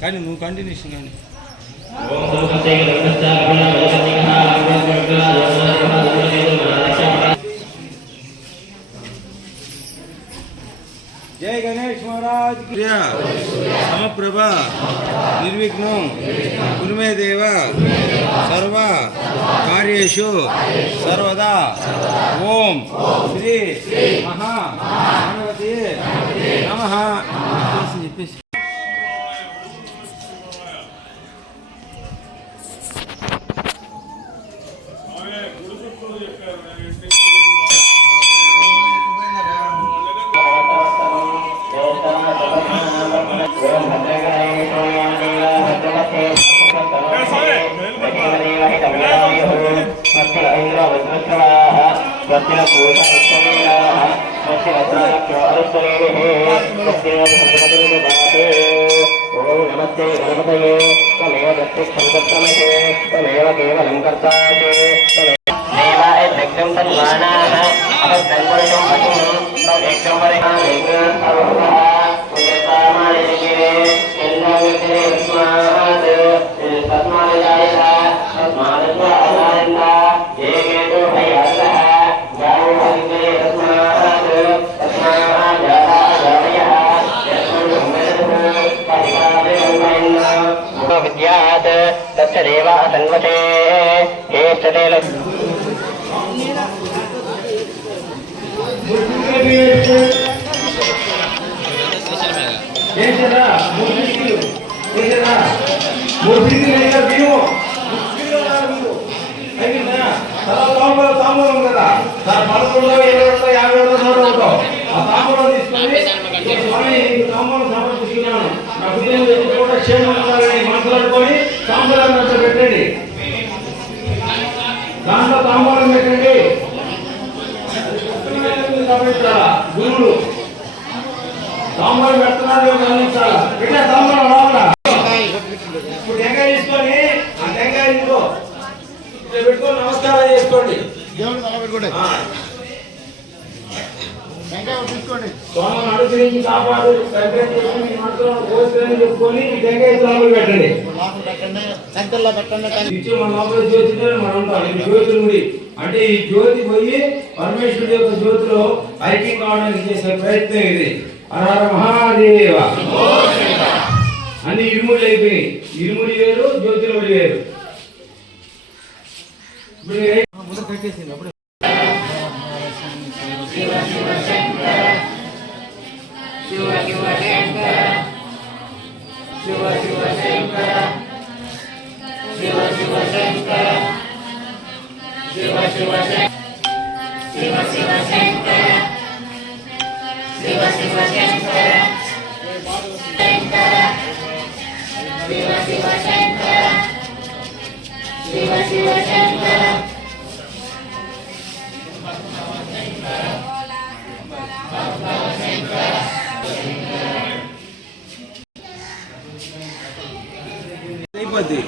కానీ నువ్వు కంటిన్యూషన్ కానీ సమప్రభ నిర్విఘ్నం గురుమే దేవ సర్వ కార్యేషు సర్వదా. ఓం శ్రీ మహా నమ చెప్పేసి నమస్తే గణపతయే తమేవ ప్రత్యక్షమతమసే తమేవ కేవలం కర్తాసే దేవ యజ్ఞం తన్మానాః అపస్తంగురుషం పతిం తం యజ్ఞం పరిహారేకే బియ్యం ముగ్గురు మీరు అయిపోయిందా తర్వాత తాంబూలం కదా పదకొండు యాభై నూట ఆ తాంబూలం తీసుకొని స్వామి తాంబూలం సమర్పిస్తున్నాను నా లోపల. ఇప్పుడు టెంకాయ తీసుకొని ఆ టెంకాయ ఇట్లా పెట్టుకొని నమస్కారం చేసుకోండి. దేవుడు తల పెట్టుకోండి. ఆ, వెంకయ్య తీసుకోండి. స్వామిని అనుగ్రహించి కాపాడు కోసుకొని చెప్పుకొని ఈ టెంకాయ లోపల పెట్టండి. సంఖ్యలో పెట్టండి కానీ నిత్యం మన లోపల జ్యోతిలో మనం ఉంటాం. ఇది జ్యోతులు గుడి. అంటే ఈ జ్యోతి పోయి పరమేశ్వరుడి యొక్క జ్యోతిలో ఐక్యం కావడానికి చేసే ప్రయత్నం ఇది. హర మహాదేవ. అన్ని ఇరుముడి అయిపోయి ఇరుముడి వేరు జ్యోతిలో వేరు. ఇప్పుడు ఏ- అయిపోద్ది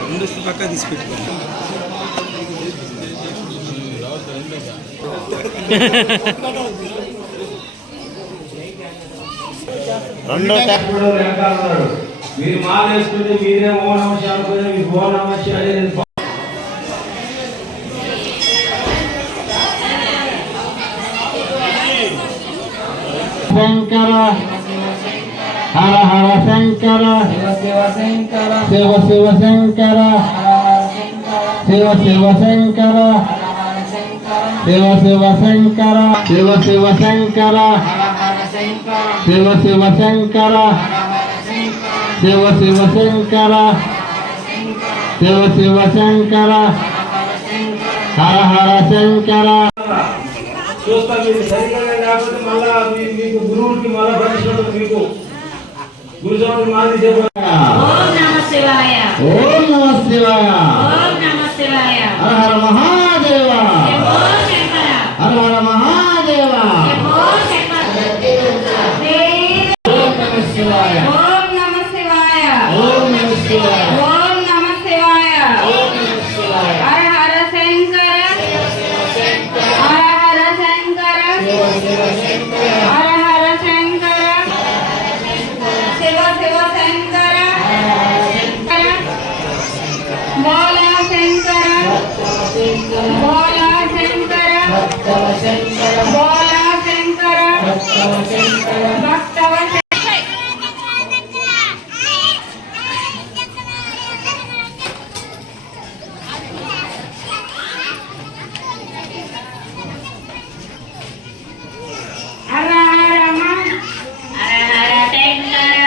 రెండు పక్క తీసి పెట్టుకోండి రెండో. మీరు మాల వేసుకుంటే మీరే ఓ నమస్య అనుకుంటే మీకు ఓ నమస్య అనేది శంకర హర హర శంకర శివ శివ శంకర శివ శివ శంకర శివ శివ శంకర. శివ శివ శంకర. శివ శివ శంకర. శివ శివ శంకర. శివ శివ శంకర. హర హర శంకర. చూస్తా సరిగ్గా లేకపోతే మళ్ళా మీకు గురువుకి మళ్ళా పనిష్మెంట్ మీకు. గురుస్వామి మాది చెప్పారు ఓం నమ శివాయ. ఓం నమ శివాయ. ఓం నమ శివాయ. హర హర శంభో శంకర భక్తవశ హర రమ హర హర శంకర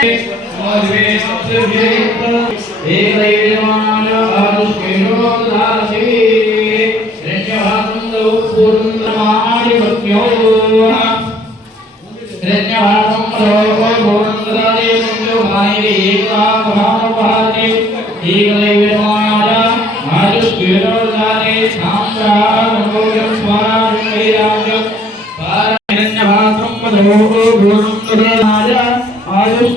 ఆయుష్